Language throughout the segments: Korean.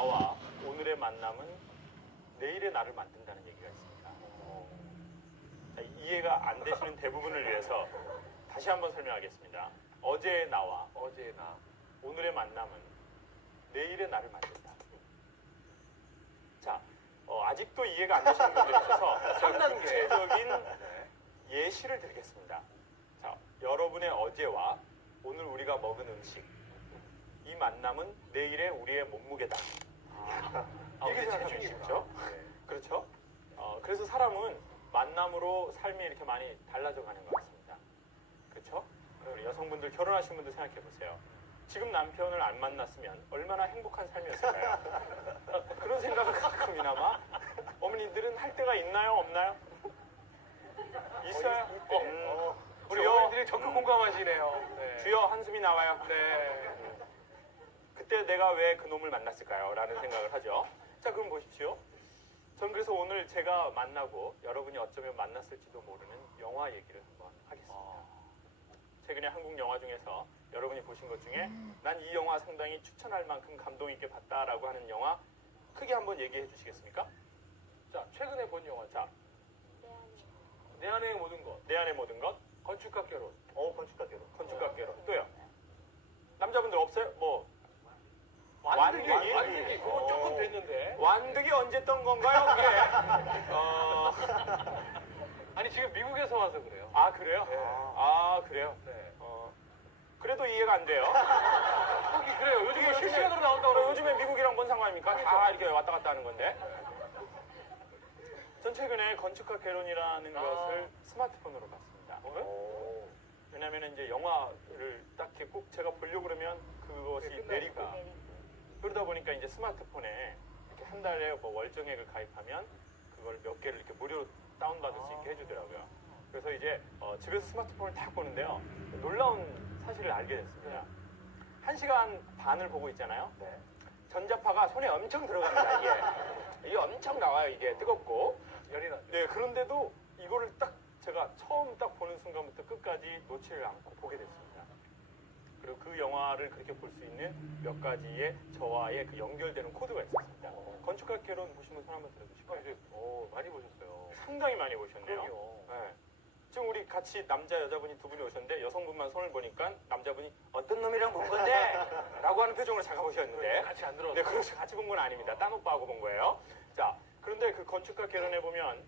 나와 오늘의 만남은 내일의 나를 만든다는 얘기가 있습니다. 자, 이해가 안 되시는 대부분을 위해서 다시 한번 설명하겠습니다. 어제의 나와 어제의 나. 오늘의 만남은 내일의 나를 만든다. 자, 아직도 이해가 안 되시는 분들이 있어서 제가 구체적인 예시를 드리겠습니다. 자, 여러분의 어제와 오늘 우리가 먹은 음식, 이 만남은 내일의 우리의 몸무게다. 이렇게 생각하면 쉽죠? 그렇죠? 그래서 사람은 만남으로 삶이 이렇게 많이 달라져 가는 것 같습니다. 그렇죠? 우리 여성분들, 결혼하신 분들 생각해 보세요. 지금 남편을 안 만났으면 얼마나 행복한 삶이었을까요? 그런 생각을 가끔이나마 어머니들은 할 때가 있나요? 없나요? 있어요? 우리 어머니들이 적극 공감하시네요. 네. 주여 한숨이 나와요. 네. 그때 내가 왜 그놈을 만났을까요? 라는 생각을 하죠. 자, 그럼 보십시오. 전 그래서 오늘 제가 만나고 여러분이 어쩌면 만났을지도 모르는 영화 얘기를 한번 하겠습니다. 최근에 한국 영화 중에서 여러분이 보신 것 중에 난 이 영화 상당히 추천할 만큼 감동 있게 봤다라고 하는 영화 크게 한번 얘기해 주시겠습니까? 자, 최근에 본 영화. 자, 내 안의 모든 것. 내 안의 모든 것, 건축가 결혼. 건축가 결혼. 건축가 결혼. 또요. 남자분들 없어요? 뭐 완득이. 완득이? 그건 조금 됐는데. 완득이 언제 떤 건가요? 그게? 아니, 지금 미국에서 와서 그래요. 아, 그래요? 네. 아, 그래요? 네. 그래도 이해가 안 돼요. 거기 그래요. 요즘에 실시간으로 나온다고 그래요. 요즘에 미국이랑 뭔 상관입니까? 다 이렇게 왔다 갔다 하는 건데. 전 최근에 건축가 결혼이라는 것을 스마트폰으로 봤습니다. 왜냐하면 이제 영화를 딱히 꼭 제가 보려고 그러면 그것이 내리고 그러다 보니까 이제 스마트폰에 이렇게 한 달에 뭐 월정액을 가입하면 그걸 몇 개를 이렇게 무료로 다운받을 수 있게 해주더라고요. 그래서 이제 집에서 스마트폰을 딱 보는데요. 놀라운 사실을 알게 됐습니다. 1시간 반을 보고 있잖아요. 전자파가 손에 엄청 들어갑니다. 이게 엄청 나와요. 이게 뜨겁고 열이 나죠. 네, 그런데도 이거를 딱 제가 처음 딱 보는 순간부터 끝까지 놓지를 않고 보게 됐습니다. 그리고 그 영화를 그렇게 볼 수 있는 몇 가지의 저와의 그 연결되는 코드가 있었습니다. 건축가 결혼 보시면 손 한번 들어주실까요? 많이 보셨어요. 상당히 많이 보셨네요. 그럼요. 네. 지금 우리 같이 남자 여자분이 두 분이 오셨는데 여성분만 손을 보니까 남자분이 어떤 놈이랑 본 건데? 라고 하는 표정으로 잠깐 보셨는데 같이 안 들어서. 네, 그렇죠. 같이 본 건 아닙니다. 딴 오빠하고 본 거예요. 자, 그런데 그 건축가 결혼해 보면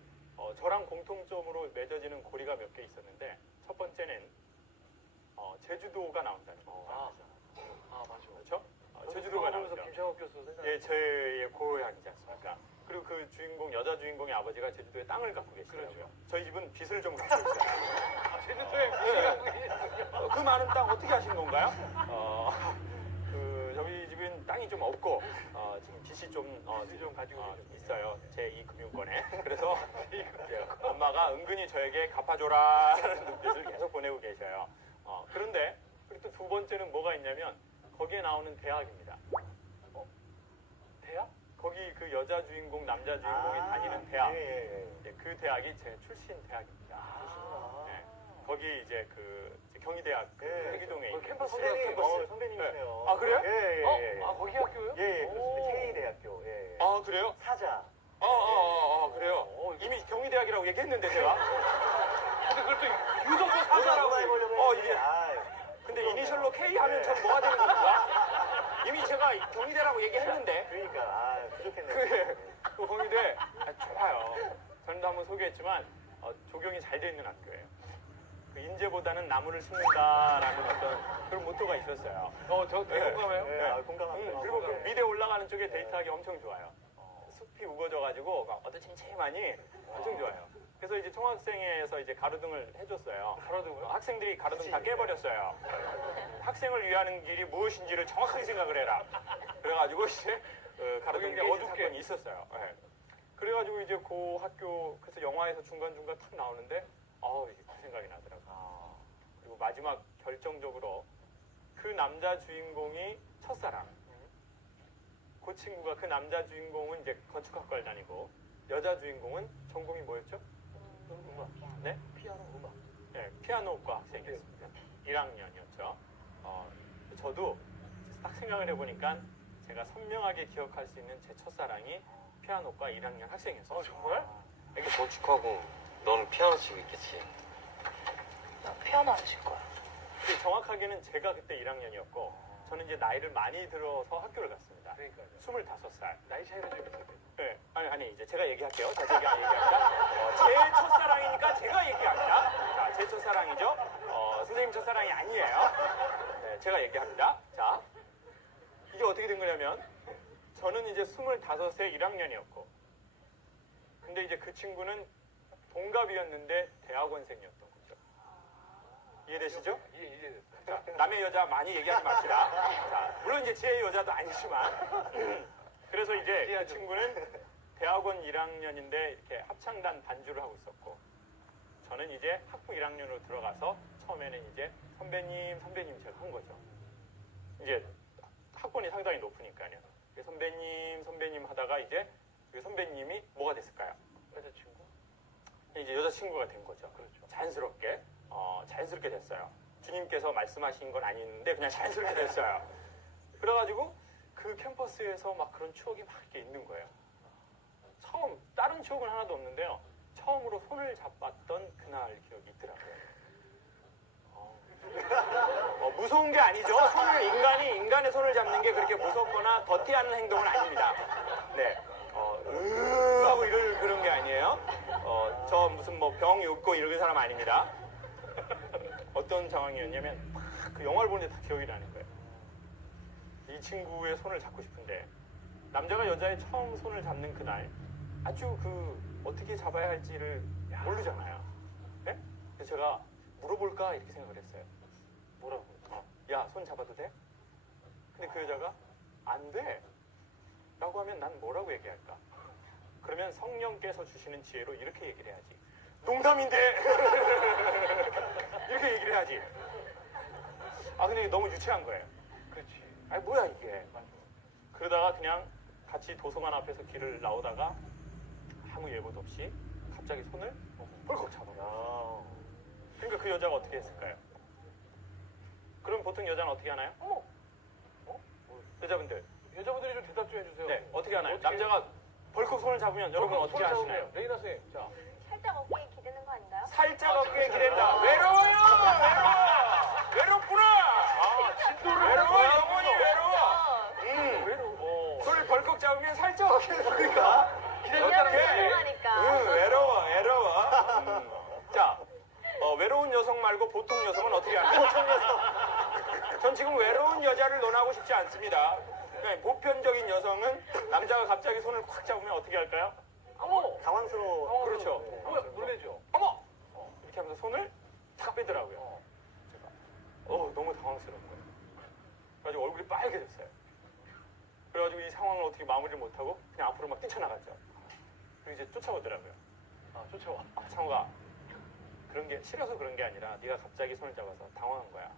저랑 공통점으로 맺어지는 고리가 몇 개 있었는데 첫 번째는 제주도가 나온다는 거. 맞아. 그렇죠? 제주도가 나오면서 나오죠. 김창욱 교수 생각. 예, 저의 고향이지 않습니까? 그리고 그 주인공, 여자 주인공의 아버지가 제주도에 땅을 갖고 계시더라고요. 그렇죠. 저희 집은 빚을 좀 갖고 있어요. 제주도에 그 많은 땅 어떻게 하신 건가요? 저희 집은 땅이 좀 없고 지금 빚이 좀 가지고 있어요. 제2금융권에. 그래서 이제 엄마가 은근히 저에게 갚아줘라라는 눈빛을 계속 보내고 계셔요. 그런데 그리고 또 두 번째는 뭐가 있냐면 거기에 나오는 대학입니다. 대학? 거기 그 여자 주인공, 남자 주인공이 다니는 대학. 네, 그 대학이 제 출신 대학입니다. 네, 거기 이제 그 경희대학 회기동에 있는 캠퍼스가 선배님이세요. 아, 그래요? 예. 거기 학교요? 예, 그렇습니다. K대학교. 예. 아, 그래요? 사자. 그래요. 이미 경희대학이라고 얘기했는데 제가. 근데 그걸 또 유독도 사자라고 해보려고 이게- 했는데, 근데 이니셜로 K 하면 전 뭐가 되는 겁니까? 이미 제가 경희대라고 얘기했는데. 그러니까 부족했네요. 그 경희대 좋아요. 전도 한번 소개했지만 조경이 잘 돼 있는 학교예요. 그 인재보다는 나무를 심는다라는 어떤 그런 모토가 있었어요. 저 되게 공감해요. 네, 공감합니다. 그리고 그 미대 올라가는 쪽에 데이트하기 엄청 좋아요. 숲이 우거져가지고 막 어두침침하니 엄청 좋아요. 그래서 이제 총학생회에서 이제 가로등을 해줬어요. 가로등을? 학생들이 가로등 다 깨버렸어요. 학생을 위하는 길이 무엇인지를 정확하게 생각을 해라. 그래가지고 이제 가로등이 거기 어둡게 사건이 있었어요. 네. 그래가지고 이제 그 학교 그래서 영화에서 중간중간 탁 나오는데 이게 그 생각이 나더라고요. 그리고 마지막 결정적으로 그 남자 주인공이 첫사랑. 그 친구가 그 남자 주인공은 이제 건축학과를 다니고 여자 주인공은 전공이 뭐였죠? 음악. 네? 피아노 음악. 네, 피아노과 학생이었습니다. 1학년이었죠. 저도 딱 생각을 해보니까 제가 선명하게 기억할 수 있는 제 첫사랑이 피아노과 1학년 학생이었어요. 정말? 이게 뭐 축하고 너는 피아노 치고 있겠지. 나 피아노 안 칠 거야. 근데 정확하게는 제가 그때 1학년이었고 저는 이제 나이를 많이 들어서 학교를 갔습니다. 그러니까요. 25살. 나이 차이는 좀 있을 텐데. 네, 아니 이제 제가 얘기할게요. 자, 제가 얘기합니다. 제 첫사랑이니까 제가 얘기합니다. 자, 제 첫사랑이죠. 선생님 첫사랑이 아니에요. 네, 제가 얘기합니다. 자, 이게 어떻게 된 거냐면 저는 이제 25세 1학년이었고 근데 이제 그 친구는 동갑이었는데 대학원생이었던 거죠. 이해되시죠? 이해됐어요. 자, 남의 여자 많이 얘기하지 맙시다. 자, 물론 이제 제 여자도 아니지만 그래서 이제 그 친구는 대학원 1학년인데 이렇게 합창단 반주를 하고 있었고 저는 이제 학부 1학년으로 들어가서 처음에는 이제 선배님 제가 한 거죠. 이제 학번이 상당히 높으니까요. 선배님 하다가 이제 그 선배님이 뭐가 됐을까요? 여자친구? 이제 여자친구가 된 거죠. 그렇죠. 자연스럽게 됐어요. 주님께서 말씀하신 건 아닌데 그냥 자연스럽게 됐어요. 그래가지고 그 캠퍼스에서 막 그런 추억이 막 이렇게 있는 거예요. 다른 추억은 하나도 없는데요. 처음으로 손을 잡았던 그날 기억이 있더라고요. 무서운 게 아니죠. 인간의 손을 잡는 게 그렇게 무섭거나 더티하는 행동은 아닙니다. 네. 하고 이럴 그런 게 아니에요. 저 무슨 뭐 병이 없고 이런 사람 아닙니다. 어떤 상황이었냐면 막 그 영화를 보는데 다 기억이 나는 거예요. 이 친구의 손을 잡고 싶은데 남자가 여자의 처음 손을 잡는 그날 아주 어떻게 잡아야 할지를 모르잖아요. 네? 그래서 제가 물어볼까 이렇게 생각을 했어요. 뭐라고? 야, 손 잡아도 돼? 근데 그 여자가 안 돼. 라고 하면 난 뭐라고 얘기할까? 그러면 성령께서 주시는 지혜로 이렇게 얘기를 해야지. 농담인데! 이렇게 얘기를 해야지. 근데 이게 너무 유치한 거예요. 그렇지. 아니, 뭐야, 이게. 그러다가 그냥 같이 도서관 앞에서 길을 나오다가 아무 예고도 없이 갑자기 손을 벌컥 잡아요. 그러니까 그 여자가 어떻게 했을까요? 그럼 보통 여자는 어떻게 하나요? 여자분들. 여자분들이 좀 대답 좀 해주세요. 네, 어떻게 하나요? 어떻게 남자가 벌컥 손을 잡으면 여러분 어떻게 손을 하시나요? 잡으면 레이나 선생님, 자. 살짝 어깨에 기대는 거 아닌가요? 살짝 어깨에 기댄다. 외로워요! 외롭구나! 외로워, 영원히 외로워! 외로워. 손을 벌컥 잡으면 살짝 어깨를 그러니까 왜냐면 어떡해? 죄송하니까. 외로워. 자, 외로운 여성 말고 보통 여성은 어떻게 하나요? 보통 여성. 전 지금 외로운 여자를 논하고 싶지 않습니다. 그냥 보편적인 여성은 남자가 갑자기 손을 콱 잡으면 어떻게 할까요? 어머! 당황스러워. 그렇죠. 뭐야, 놀래죠? 어머! 이렇게 하면서 손을 탁 빼더라고요. 제가 너무 당황스러운 거예요. 그래가지고 얼굴이 빨개졌어요. 그래가지고 이 상황을 어떻게 마무리를 못하고 그냥 앞으로 막 뛰쳐나갔죠. 그리고 이제 쫓아오더라고요. 쫓아와. 창호가 그런 게 싫어서 그런 게 아니라 네가 갑자기 손을 잡아서 당황한 거야.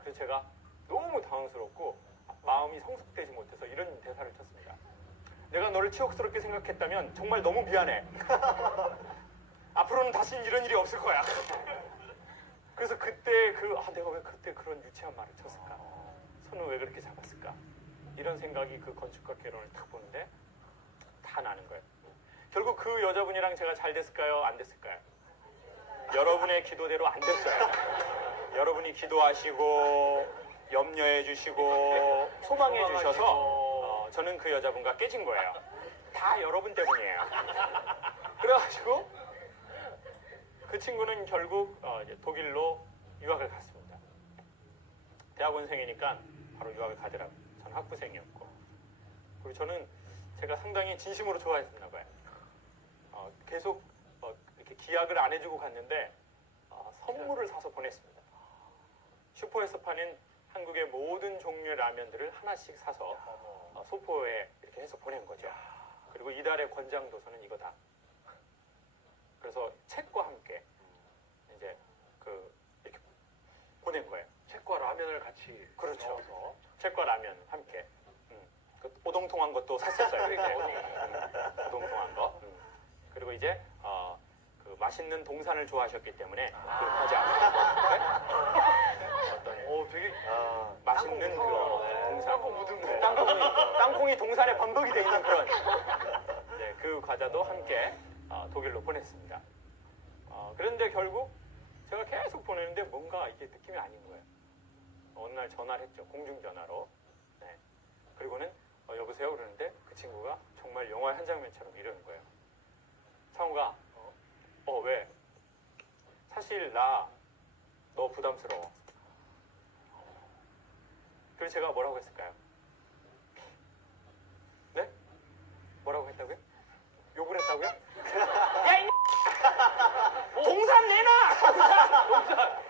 그래서 제가 너무 당황스럽고 마음이 성숙되지 못해서 이런 대사를 쳤습니다. 내가 너를 치욕스럽게 생각했다면 정말 너무 미안해. 앞으로는 다시 이런 일이 없을 거야. 그래서 그때 내가 왜 그때 그런 유치한 말을 쳤을까? 손을 왜 그렇게 잡았을까? 이런 생각이 그 건축가 개론을 딱 보는데 다 나는 거예요. 결국 그 여자분이랑 제가 잘 됐을까요? 안 됐을까요? 여러분의 기도대로 안 됐어요. 여러분이 기도하시고 염려해 주시고 소망해 주셔서 저는 그 여자분과 깨진 거예요. 다 여러분 때문이에요. 그래가지고 그 친구는 결국 이제 독일로 유학을 갔습니다. 대학원생이니까 바로 유학을 가더라고요. 저는 학부생이었고. 그리고 저는 제가 상당히 진심으로 좋아했었나 봐요. 계속 이렇게 기약을 안 해주고 갔는데 선물을 사서 보냈습니다. 슈퍼에서 파는 한국의 모든 종류의 라면들을 하나씩 사서 소포에 이렇게 해서 보낸 거죠. 그리고 이달의 권장 도서는 이거다. 그래서 책과 함께 이제 이렇게 보낸 거예요. 책과 라면을 같이 그렇죠. 넣어서. 책과 라면 함께. 그 오동통한 것도 샀었어요. 이제. 오동통한 거. 그리고 이제 그 맛있는 동산을 좋아하셨기 때문에 그 과자. 네? 어떤 되게 맛있는 그 동산. 땅콩 묻은 거. 땅콩이 동산에 범벅이 돼 있는 그런 네, 그 과자도 함께 독일로 보냈습니다. 그런데 결국 제가 계속 보내는데 뭔가 이게 느낌이 아닌 거예요. 어느 날 전화를 했죠. 공중전화로. 네. 그리고는 여보세요 그러는데 그 친구가 정말 영화의 한 장면처럼 이러는 거예요. 창호가 왜? 사실 나 너 부담스러워. 그래서 제가 뭐라고 했을까요? 네? 뭐라고 했다고요? 욕을 했다고요? 야, 이 동산 내놔! 동산!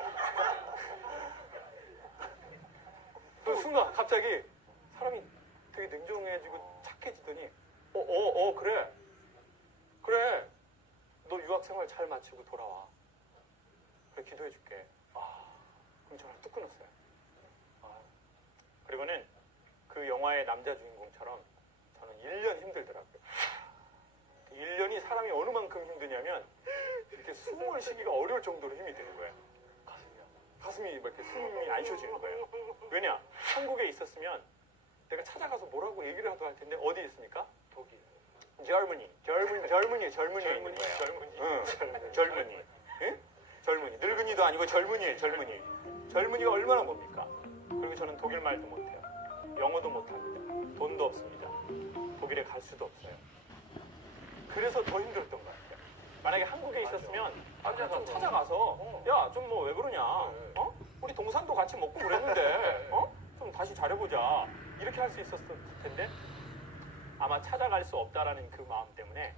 그 순간 갑자기 사람이 되게 냉정해지고 착해지더니 그래. 그래. 너 유학생활 잘 마치고 돌아와. 그래, 기도해줄게. 그럼 전화를 뚝 끊었어요. 그리고는 그 영화의 남자 주인공처럼 저는 1년 힘들더라고요. 1년이 사람이 어느 만큼 힘드냐면 이렇게 숨을 쉬기가 어려울 정도로 힘이 드는 거예요. 가슴이 막 이렇게 숨이 안 쉬어지는 거예요. 왜냐? 한국에 있었으면 내가 찾아가서 뭐라고 얘기를 하도 할 텐데 어디 있습니까? 독일. 젊은이 있는 거예요. 젊은이. 응? 젊은이. 늙은이도 아니고 젊은이에요, 젊은이. 젊은이가 얼마나 뭡니까? 그리고 저는 독일 말도 못해요. 영어도 못합니다. 돈도 없습니다. 독일에 갈 수도 없어요. 그래서 더 힘들었던 것 같아요. 만약에 한국에 있었으면 그냥 좀 찾아가서 야, 좀 뭐 왜 그러냐? 우리 동산도 같이 먹고 그랬는데 좀 다시 잘해보자. 이렇게 할 수 있었을 텐데 아마 찾아갈 수 없다라는 그 마음 때문에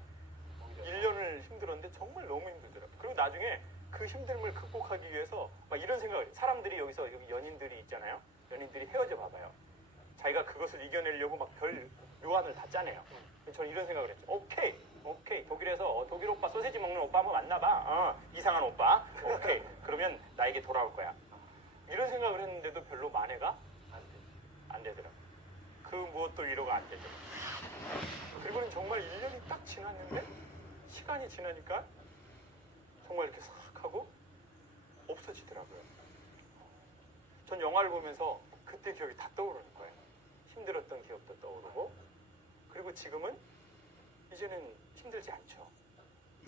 1년을 힘들었는데 정말 너무 힘들더라고요. 그리고 나중에 그 힘듦을 극복하기 위해서 막 이런 생각을 해요. 사람들이 여기 연인들이 있잖아요. 연인들이 헤어져 봐봐요. 자기가 그것을 이겨내려고 막 별 묘안을 다 짜내요. 저는 이런 생각을 했죠. 오케이. 독일에서 독일 오빠 소세지 먹는 오빠 한번 만나봐. 이상한 오빠. 오케이. 그러면 나에게 돌아올 거야. 이런 생각을 했는데도 별로 만회가 안 되더라고요. 그 무엇도 위로가 안 되더라고요. 그리고는 정말 1년이 딱 지났는데 시간이 지나니까 정말 이렇게 싹 하고 없어지더라고요. 전 영화를 보면서 그때 기억이 다 떠오르는 거예요. 힘들었던 기억도 떠오르고 그리고 지금은 이제는 힘들지 않죠.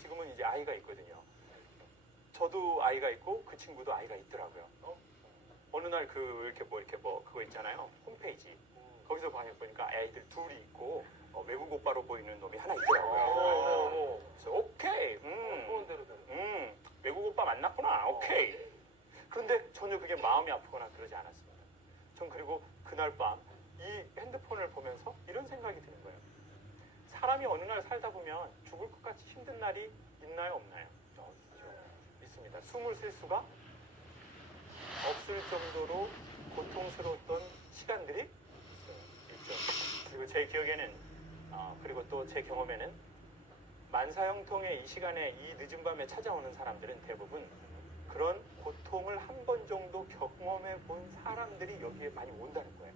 지금은 이제 아이가 있거든요. 저도 아이가 있고 그 친구도 아이가 있더라고요. 어느 날 이렇게 그거 있잖아요. 홈페이지. 거기서 보니까 아이들 둘이 있고 외국 오빠로 보이는 놈이 하나 있더라고요. 그래서 오케이. 외국 오빠 만났구나. 오케이. 그런데 전혀 그게 마음이 아프거나 그러지 않았습니다. 전 그리고 그날 밤 이 핸드폰을 보면서 이런 생각이 드는 거예요. 사람이 어느 날 살다 보면 죽을 것 같이 힘든 날이 있나요, 없나요? 있습니다. 숨을 쉴 수가 없을 정도로 고통스러웠던 시간들이 있죠. 그리고 제 기억에는 그리고 또 제 경험에는 만사형통의 이 시간에 이 늦은 밤에 찾아오는 사람들은 대부분 그런 고통을 한 번 정도 경험해 본 사람들이 여기에 많이 온다는 거예요.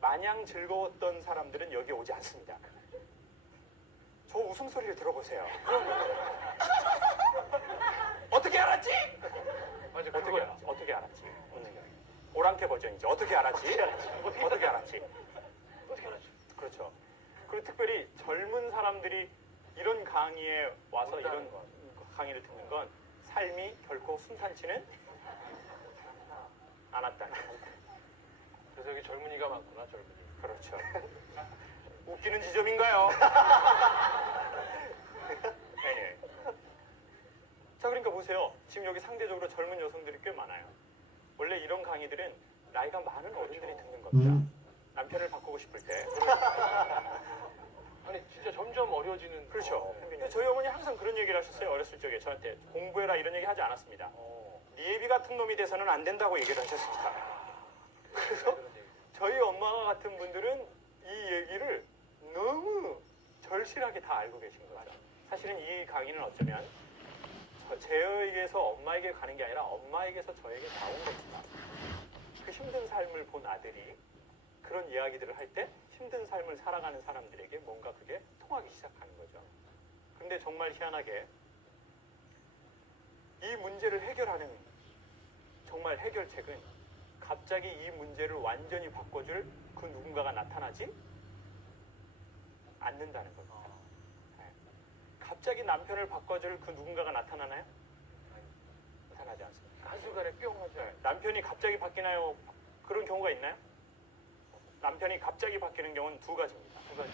마냥 즐거웠던 사람들은 여기에 오지 않습니다. 저 웃음소리를 들어보세요. 어떻게 알았지? 맞아, 어떻게 알았지? 오랑캐 버전이죠. 어떻게 알았지? 어떻게 알았지? 그렇죠. 그리고 특별히 젊은 사람들이 이런 강의에 와서 이런 강의를 듣는 건 삶이 결코 순탄치는 않았다는. 그래서 여기 젊은이가 많구나, 젊은이. 그렇죠. 웃기는 지점인가요? 네. 자, 그러니까 보세요. 지금 여기 상대적으로 젊은 여성들이 꽤 많아요. 원래 이런 강의들은 나이가 많은 어른들이 듣는 겁니다. 남편을 바꾸고 싶을 때. 아니, 진짜 점점 어려지는. 그렇죠. 근데 저희 어머니 항상 그런 얘기를 하셨어요. 어렸을 적에 저한테 공부해라 이런 얘기 하지 않았습니다. 니애비 같은 놈이 돼서는 안 된다고 얘기를 하셨습니다. 그래서 저희 엄마와 같은 분들은 이 얘기를 너무 절실하게 다 알고 계신 거죠. 사실은 이 강의는 어쩌면 제에게서 엄마에게 가는 게 아니라 엄마에게서 저에게 나온 겁니다. 그 힘든 삶을 본 아들이 그런 이야기들을 할 때 힘든 삶을 살아가는 사람들에게 뭔가 그게 통하기 시작하는 거죠. 근데 정말 희한하게 이 문제를 해결하는 정말 해결책은 갑자기 이 문제를 완전히 바꿔줄 그 누군가가 나타나지 않는다는 겁니다. 네. 갑자기 남편을 바꿔줄 그 누군가가 나타나나요? 나타나지 않습니다. 한순간에 뿅 하죠. 네. 남편이 갑자기 바뀌나요? 그런 경우가 있나요? 남편이 갑자기 바뀌는 경우는 두 가지입니다. 두 가지.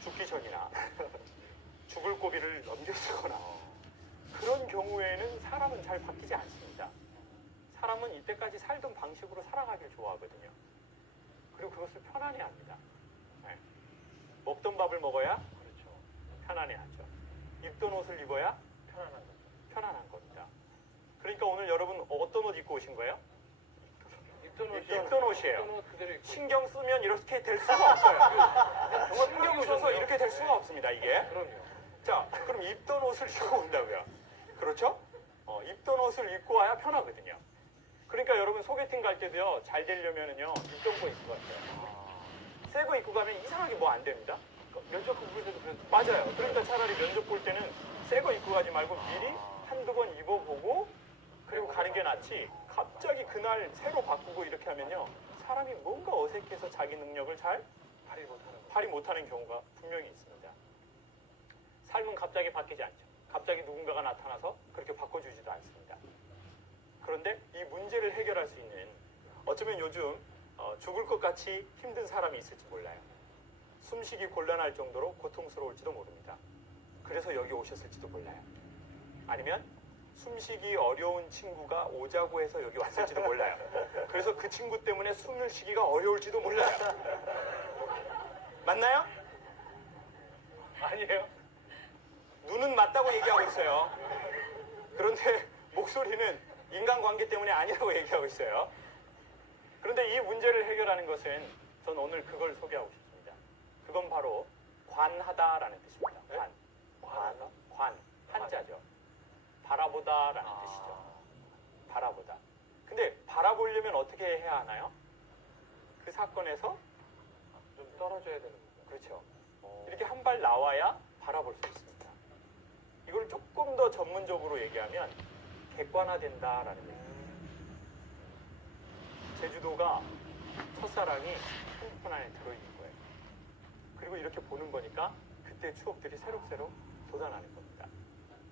죽기 전이나 죽을 고비를 넘겼거나 그런 경우에는 사람은 잘 바뀌지 않습니다. 사람은 이때까지 살던 방식으로 살아가길 좋아하거든요. 그리고 그것을 편안해합니다. 네. 먹던 밥을 먹어야 그렇죠. 편안해하죠. 입던 옷을 입어야 편안한 거죠. 편안한 겁니다. 그러니까 오늘 여러분 어떤 옷 입고 오신 거예요? 입던 옷이에요. 입던 옷 그대로 입고. 신경 쓰면 이렇게 될 수가 없어요. 신경 써서 이렇게 될 수가 없습니다. 이게. 그럼요. 자, 그럼 입던 옷을 입고 온다고요. 그렇죠? 입던 옷을 입고 와야 편하거든요. 그러니까 여러분 소개팅 갈 때도요, 잘 되려면은요, 입던 거 입고 가세요. 새 거 입고 가면 이상하게 뭐 안 됩니다. 면접 볼 때도 그래서 맞아요. 그러니까 차라리 면접 볼 때는 새 거 입고 가지 말고 미리 한두 번 입어보고 그리고 가는 게 낫지. 갑자기 그날 새로 바꾸고 이렇게 하면요, 사람이 뭔가 어색해서 자기 능력을 잘 발휘 못하는 경우가 분명히 있습니다. 삶은 갑자기 바뀌지 않죠. 갑자기 누군가가 나타나서 그렇게 바꿔주지도 않습니다. 그런데 이 문제를 해결할 수 있는, 어쩌면 요즘 죽을 것 같이 힘든 사람이 있을지 몰라요. 숨쉬기 곤란할 정도로 고통스러울지도 모릅니다. 그래서 여기 오셨을지도 몰라요. 아니면 숨쉬기 어려운 친구가 오자고 해서 여기 왔을지도 몰라요. 그래서 그 친구 때문에 숨을 쉬기가 어려울지도 몰라요. 맞나요? 아니에요? 눈은 맞다고 얘기하고 있어요. 그런데 목소리는 인간관계 때문에 아니라고 얘기하고 있어요. 그런데 이 문제를 해결하는 것은 전 오늘 그걸 소개하고 싶습니다. 그건 바로 관하다라는 뜻입니다. 관, 한자죠. 바라보다라는 뜻이죠. 바라보다. 근데 바라보려면 어떻게 해야 하나요? 그 사건에서 좀 떨어져야 되는 거죠. 그렇죠. 이렇게 한 발 나와야 바라볼 수 있습니다. 이걸 조금 더 전문적으로 얘기하면 객관화된다라는 얘기입니다. 제주도가 첫사랑이 핸드폰 안에 들어있는 거예요. 그리고 이렇게 보는 거니까 그때 추억들이 새록새록 돋아나는 겁니다.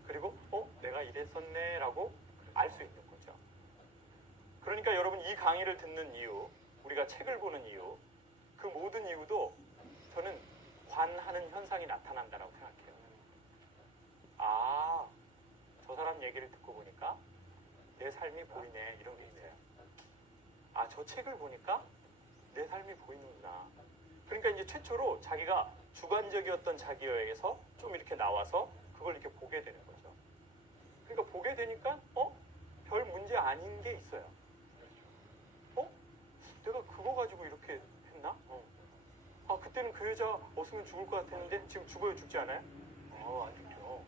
그리고 내가 이랬었네 라고 알 수 있는 거죠. 그러니까 여러분 이 강의를 듣는 이유, 우리가 책을 보는 이유, 그 모든 이유도 저는 관하는 현상이 나타난다라고 생각해요. 아, 저 사람 얘기를 듣고 보니까 내 삶이 보이네, 이런 게 있어요. 아, 저 책을 보니까 내 삶이 보이는구나. 그러니까 이제 최초로 자기가 주관적이었던 자기 여행에서 좀 이렇게 나와서 그걸 이렇게 보게 되는 거죠. 그러니까 보게 되니까 별 문제 아닌 게 있어요. 내가 그거 가지고 이렇게 했나? 아, 그때는 그 여자 없으면 죽을 것 같았는데 지금 죽어요, 죽지 않아요?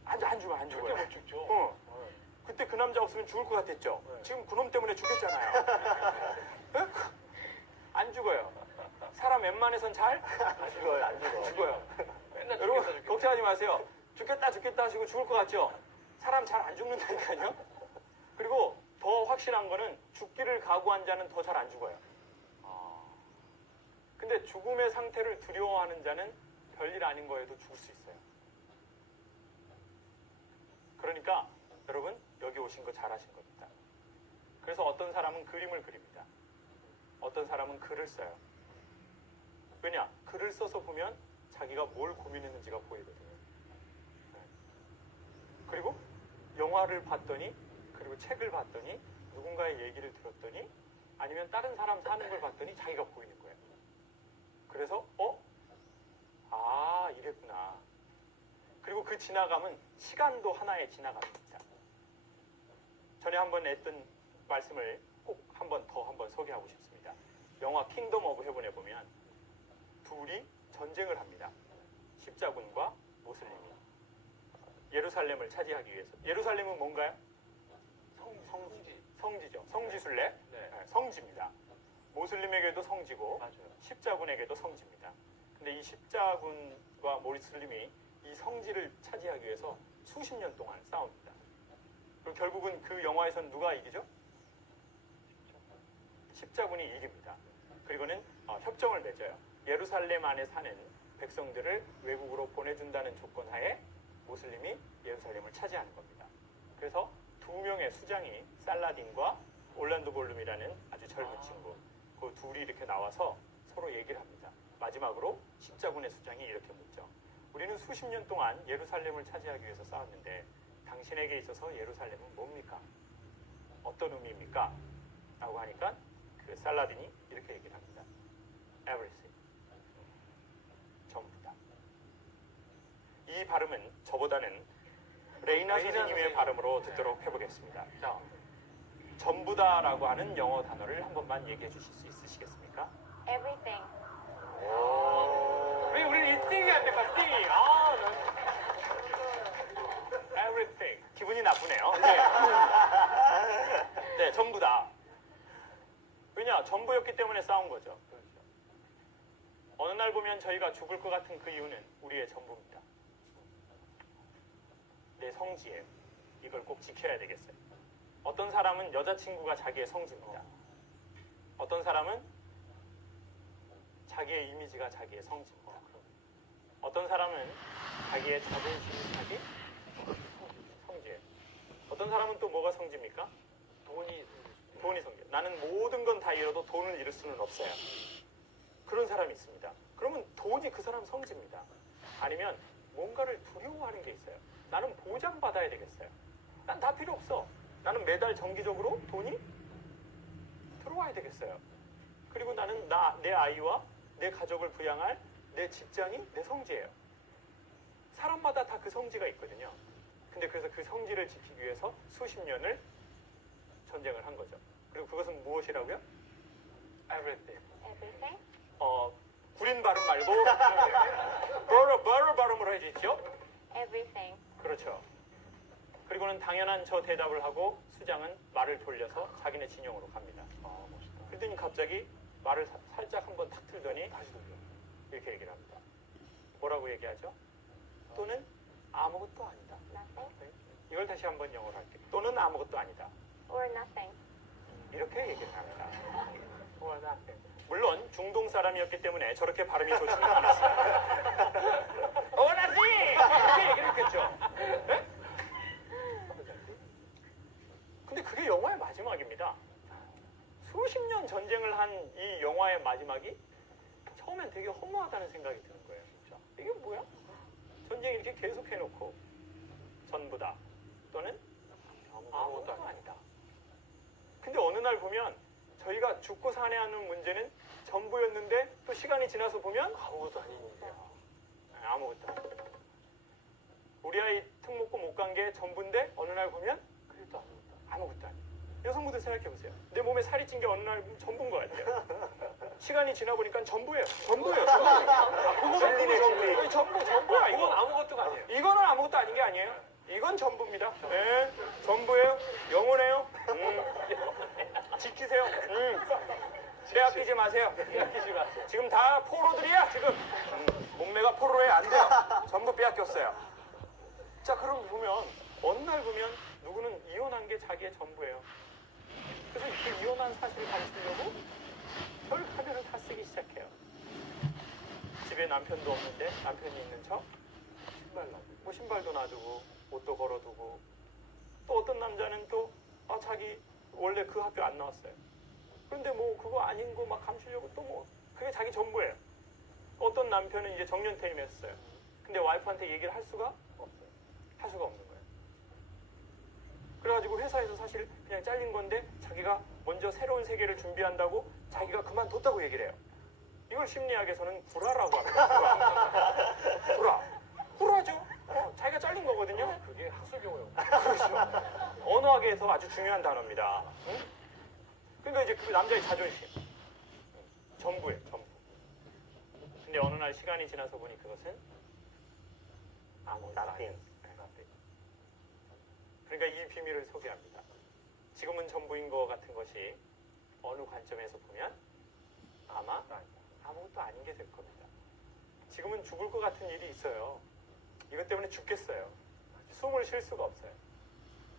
안 죽죠. 안 죽어요. 절대 못 죽죠. 그때 그 남자 없으면 죽을 것 같았죠? 네. 지금 그놈 때문에 죽겠잖아요. 안 죽어요. 사람 웬만해선 잘 안 죽어요, 안 죽어. 죽어요. 맨날 여러분, 죽겠다. 걱정하지 마세요. 죽겠다 하시고 죽을 것 같죠? 사람 잘 안 죽는다니까요. 그리고 더 확실한 거는 죽기를 각오한 자는 더 잘 안 죽어요. 근데 죽음의 상태를 두려워하는 자는 별일 아닌 거에도 죽을 수 있어요. 그러니까 여러분, 여기 오신 거 잘하신 겁니다. 그래서 어떤 사람은 그림을 그립니다. 어떤 사람은 글을 써요. 왜냐? 글을 써서 보면 자기가 뭘 고민했는지가 보이거든요. 그리고 영화를 봤더니, 그리고 책을 봤더니, 누군가의 얘기를 들었더니, 아니면 다른 사람 사는 걸 봤더니 자기가 보이는 거예요. 그래서 이랬구나. 그리고 그 지나감은 시간도 하나의 지나감입니다. 전에 한번 했던 말씀을 꼭 한번 소개하고 싶습니다. 영화 킹덤 오브 헤븐에 보면 둘이 전쟁을 합니다. 십자군과 모슬림이. 예루살렘을 차지하기 위해서. 예루살렘은 뭔가요? 성지죠. 성지순례. 네. 성지입니다. 모슬림에게도 성지고 맞아요. 십자군에게도 성지입니다. 근데 이 십자군과 모슬림이 이 성지를 차지하기 위해서 수십 년 동안 싸웁니다. 그리고 결국은 그 영화에서는 누가 이기죠? 십자군이 이깁니다. 그리고는 협정을 맺어요. 예루살렘 안에 사는 백성들을 외국으로 보내준다는 조건 하에 모슬림이 예루살렘을 차지하는 겁니다. 그래서 두 명의 수장이 살라딘과 올란도 볼룸이라는 아주 젊은 친구, 그 둘이 이렇게 나와서 서로 얘기를 합니다. 마지막으로 십자군의 수장이 이렇게 묻죠. 우리는 수십 년 동안 예루살렘을 차지하기 위해서 싸웠는데 당신에게 있어서 예루살렘은 뭡니까? 어떤 의미입니까? 라고 하니까 그 살라딘이 이렇게 얘기를 합니다. Everything. 전부다. 이 발음은 저보다는 레이나 선생님의 발음으로 듣도록 해보겠습니다. 자, 전부다라고 하는 영어 단어를 한 번만 얘기해 주실 수 있으시겠습니까? Everything. 왜 우리는 이 띵이 안 될까? 띵이. Everything. 기분이 나쁘네요. 네. 네, 전부다. 왜냐? 전부였기 때문에 싸운 거죠. 어느 날 보면 저희가 죽을 것 같은 그 이유는 우리의 전부입니다. 내 성지예요. 이걸 꼭 지켜야 되겠어요. 어떤 사람은 여자친구가 자기의 성지입니다. 어떤 사람은 자기의 이미지가 자기의 성지입니다. 어떤 사람은 자기의 자존심이 자기 성지예요. 어떤 사람은 또 뭐가 성지입니까? 돈이 성지. 나는 모든 건 다 잃어도 돈을 잃을 수는 없어요. 그런 사람이 있습니다. 그러면 돈이 그 사람 성지입니다. 아니면 뭔가를 두려워하는 게 있어요. 나는 보장받아야 되겠어요. 난 다 필요 없어. 나는 매달 정기적으로 돈이 들어와야 되겠어요. 그리고 나는 내 아이와 내 가족을 부양할 내 직장이 내 성지예요. 사람마다 다 그 성지가 있거든요. 근데 그래서 그 성지를 지키기 위해서 수십 년을 전쟁을 한 거죠. 그리고 그것은 무엇이라고요? Everything. Everything. 구린 발음 말고 버러 발음으로 해주십시오. Everything. 그렇죠. 그리고는 당연한 저 대답을 하고 수장은 말을 돌려서 자기네 진영으로 갑니다. 그랬더니 갑자기 말을 살짝 한번 탁 틀더니 다시 돌려. 이렇게 얘기를 합니다. 뭐라고 얘기하죠? 또는 아무것도 아니다. Nothing. 이걸 다시 한번 영어로 할게요. 또는 아무것도 아니다. Or nothing. 이렇게 얘기를 합니다. 물론 중동 사람이었기 때문에 저렇게 발음이 좋지는 않았어요. 원하지! 이렇게 얘기를 했겠죠. 네? 근데 그게 영화의 마지막입니다. 수십 년 전쟁을 한 이 영화의 마지막이 처음엔 되게 허무하다는 생각이 드는 거예요. 진짜. 이게 뭐야? 전쟁 이렇게 계속 해놓고 전부다. 또는 아무것도 아니다. 근데 어느 날 보면 저희가 죽고 사냐는 문제는 전부였는데 또 시간이 지나서 보면 아무것도 아닌 일이야. 아무것도 아니다. 우리 아이 특목고 못 간 게 전부인데 어느 날 보면 그래도 아무것도 아니다. 여성분들 생각해보세요. 내 몸에 살이 찐 게 어느 날 전부인 것 같아요. 시간이 지나 보니까 전부예요. 전부야. 전부야. 이건 아무것도가 아니에요. 이거는 아무것도 아닌 게 아니에요. 이건 전부입니다. 네, 전부예요. 영원해요. 지키세요. 빼앗기지 마세요. 지금 다 포로들이야. 지금 목매가 포로에 안 돼요. 전부 빼앗겼어요. 자, 그럼 보면 어느 날 보면 누구는 이혼한 게 자기의 전부예요. 그래서 그 이혼한 사실을 감추려고 별 가면을 다 쓰기 시작해요. 집에 남편도 없는데 남편이 있는 척 신발도 놔두고 옷도 걸어두고 또 어떤 남자는 또 자기 원래 그 학교 안 나왔어요. 그런데 뭐 그거 아닌 거 막 감추려고 또 뭐 그게 자기 전부예요. 어떤 남편은 이제 정년퇴임했어요. 근데 와이프한테 얘기를 할 수가 없어요. 할 수가 없는 거예요. 그래가지고 회사에서 사실 그냥 잘린 건데 자기가 먼저 새로운 세계를 준비한다고 자기가 그만뒀다고 얘기를 해요. 이걸 심리학에서는 불화라고 합니다. 불화죠. 자기가 잘린 거거든요. 그게 학술 용어예요. 그렇죠. 언어학에서 아주 중요한 단어입니다. 응? 그러니까 이제 그 남자의 자존심. 전부예요, 전부. 근데 어느 날 시간이 지나서 보니 그것은 아무것도 아니에요. 그러니까 이 비밀을 소개합니다. 지금은 전부인 것 같은 것이 어느 관점에서 보면 아마 아무것도 아닌 게 될 겁니다. 지금은 죽을 것 같은 일이 있어요. 이것 때문에 죽겠어요. 숨을 쉴 수가 없어요.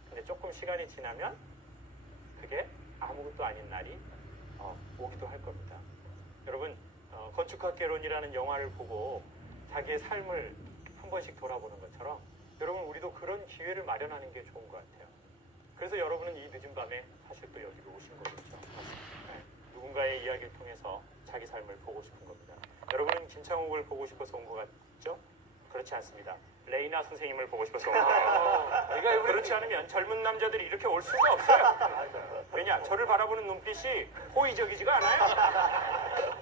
근데 조금 시간이 지나면 그게 아무것도 아닌 날이 오기도 할 겁니다. 여러분, 건축학개론이라는 영화를 보고 자기의 삶을 한 번씩 돌아보는 것처럼 여러분 우리도 그런 기회를 마련하는 게 좋은 것 같아요. 그래서 여러분은 이 늦은 밤에 사실 또 여기로 오신 거겠죠. 네. 누군가의 이야기를 통해서 자기 삶을 보고 싶은 겁니다. 여러분은 김창욱을 보고 싶어서 온 것 같죠? 그렇지 않습니다. 레이나 선생님을 보고 싶어서 온 거예요. 그렇지 않으면 젊은 남자들이 이렇게 올 수가 없어요. 왜냐? 저를 바라보는 눈빛이 호의적이지가 않아요.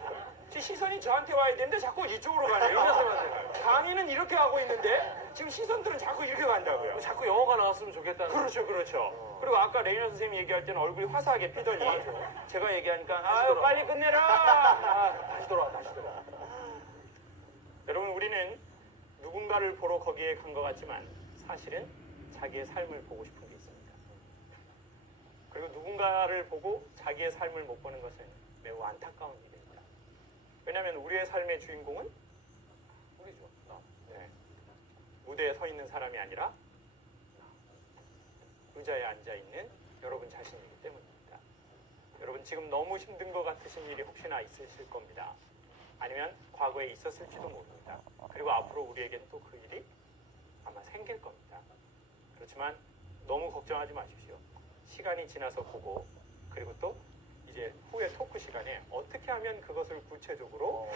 제 시선이 저한테 와야 되는데 자꾸 이쪽으로 가네요. 강의는 이렇게 하고 있는데 지금 시선들은 자꾸 이렇게 간다고요. 자꾸 영어가 나왔으면 좋겠다는. 그렇죠, 그렇죠. 그리고 아까 레이나 선생님이 얘기할 때는 얼굴이 화사하게 피더니 제가 얘기하니까 아유 돌아와. 빨리 끝내라. 다시 돌아와, 다시 돌아와. 여러분 우리는 누군가를 보러 거기에 간 것 같지만 사실은 자기의 삶을 보고 싶은 게 있습니다. 그리고 누군가를 보고 자기의 삶을 못 보는 것은 매우 안타까운 일입니다. 왜냐하면 우리의 삶의 주인공은 우리죠. 네, 무대에 서 있는 사람이 아니라 의자에 앉아 있는 여러분 자신이기 때문입니다. 여러분 지금 너무 힘든 것 같으신 일이 혹시나 있으실 겁니다. 아니면 과거에 있었을지도 모릅니다. 그리고 앞으로 우리에겐 또 그 일이 아마 생길 겁니다. 그렇지만 너무 걱정하지 마십시오. 시간이 지나서 보고 그리고 또 이제 후에 토크 시간에 어떻게 하면 그것을 구체적으로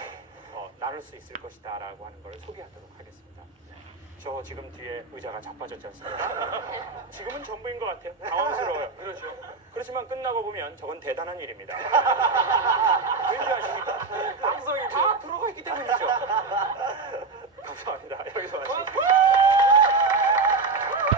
나눌 수 있을 것이다 라고 하는 걸 소개하도록 하겠습니다. 저 지금 뒤에 의자가 자빠졌지 않습니까? 지금은 전부인 것 같아요. 당황스러워요. 그렇죠. 그렇지만 끝나고 보면 저건 대단한 일입니다. 왠지 아십니까? 방송이 다 들어가 있기 때문이죠. 감사합니다.